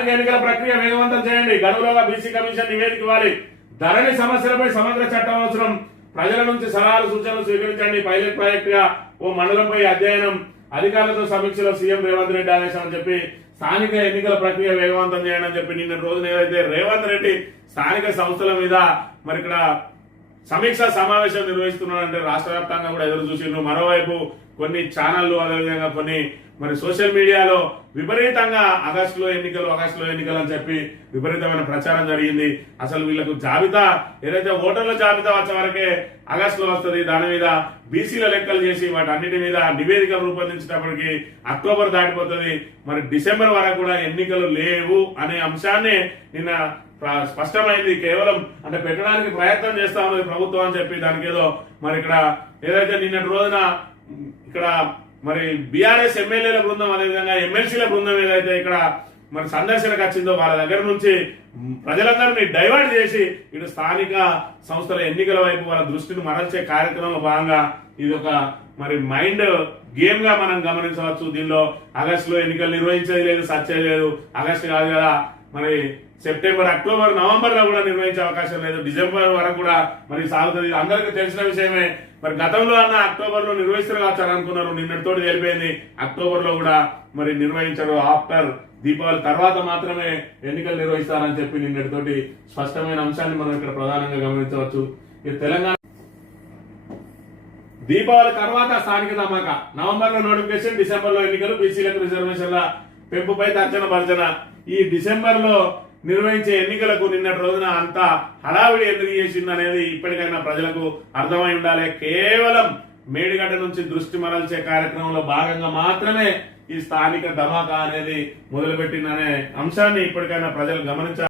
స్థానిక ఎన్నికల ప్రక్రియ వేగవంతం చేయండి, గడువులోగా బీసీ కమిషన్ నివేదిక ఇవ్వాలి, ధరణి సమస్యలపై సమగ్ర చట్టం అవసరం, ప్రజల నుంచి సలహాలు సూచనలు స్వీకరించండి, పైలట్ ప్రాజెక్ట్ గా ఓ మండలంపై అధ్యయనం, అధికారులతో సమీక్షలో సీఎం రేవంత్ రెడ్డి ఆదేశం అని చెప్పి స్థానిక ఎన్నికల ప్రక్రియ వేగవంతం చేయండి అని చెప్పి నిన్న రోజున ఏదైతే రేవంత్ రెడ్డి స్థానిక సంస్థల మీద మరి ఇక్కడ సమీక్ష సమావేశం నిర్వహిస్తున్నారంటే రాష్ట్ర వ్యాప్తంగా కూడా ఎదురు చూసిండ్రు. మరోవైపు కొన్ని ఛానళ్లు అదేవిధంగా కొన్ని మరి సోషల్ మీడియాలో విపరీతంగా ఆగస్టులో ఎన్నికలు అని చెప్పి విపరీతమైన ప్రచారం జరిగింది. అసలు వీళ్ళకు జాబితా ఏదైతే ఓటర్ల జాబితా వచ్చే వరకే ఆగస్టులో వస్తుంది, దాని మీద బీసీల లెక్కలు చేసి వాటి అన్నిటి మీద నివేదిక రూపొందించేటప్పటికి అక్టోబర్ దాటిపోతుంది. మరి డిసెంబర్ వరకు కూడా ఎన్నికలు లేవు అనే అంశాన్ని నిన్న స్పష్టమైంది. కేవలం అంటే పెట్టడానికి ప్రయత్నం చేస్తా ఉన్నది ప్రభుత్వం అని చెప్పి దానికి ఏదో మరి ఇక్కడ ఏదైతే నిన్నటి రోజున ఇక్కడ మరి బీఆర్ఎస్ ఎమ్మెల్యేల బృందం అదేవిధంగా ఎమ్మెల్సీల బృందం ఏదైతే ఇక్కడ మరి సందర్శనకు వచ్చిందో వాళ్ళ దగ్గర నుంచి ప్రజలందరినీ డైవర్ట్ చేసి ఇటు స్థానిక సంస్థల ఎన్నికల వైపు వాళ్ళ దృష్టిని మరల్చే కార్యక్రమంలో భాగంగా ఇది ఒక మరి మైండ్ గేమ్ గా మనం గమనించవచ్చు. దీనిలో ఆగస్టులో ఎన్నికలు నిర్వహించేది లేదు, సచ్చేది లేదు. ఆగస్టు కాదు కదా, మరి సెప్టెంబర్, అక్టోబర్, నవంబర్ లో కూడా నిర్వహించే అవకాశం లేదు. డిసెంబర్ వరకు కూడా మరి సాగుతుంది. అందరికీ తెలిసిన విషయమే. మరి గతంలో అన్న అక్టోబర్ లో నిర్వహిస్తారు కావచ్చు అనుకున్నారు, నిన్నటితో తెలిపోయింది అక్టోబర్ లో కూడా మరి నిర్వహించారు. ఆఫ్టర్ దీపావళి తర్వాత మాత్రమే ఎన్నికలు నిర్వహిస్తారని చెప్పి నిన్నటితోటి స్పష్టమైన అంశాన్ని మనం ఇక్కడ ప్రధానంగా గమనించవచ్చు. తెలంగాణ దీపావళి తర్వాత స్థానిక ధమాకా, నవంబర్ లో నోటిఫికేషన్, డిసెంబర్ లో ఎన్నికలు, బీసీలకు రిజర్వేషన్ల పెంపుపై తర్జన భర్జన. ఈ డిసెంబర్ లో నిర్వహించే ఎన్నికలకు నిన్నటి రోజున అంత హడావిడి ఎందుకు చేసింది అనేది ఇప్పటికైనా ప్రజలకు అర్థమై ఉండాలి. కేవలం మేడిగడ్డ నుంచి దృష్టి మరల్చే కార్యక్రమంలో భాగంగా మాత్రమే ఈ స్థానిక ధమాకా అనేది మొదలుపెట్టిందనే అంశాన్ని ఇప్పటికైనా ప్రజలు గమనించాలి.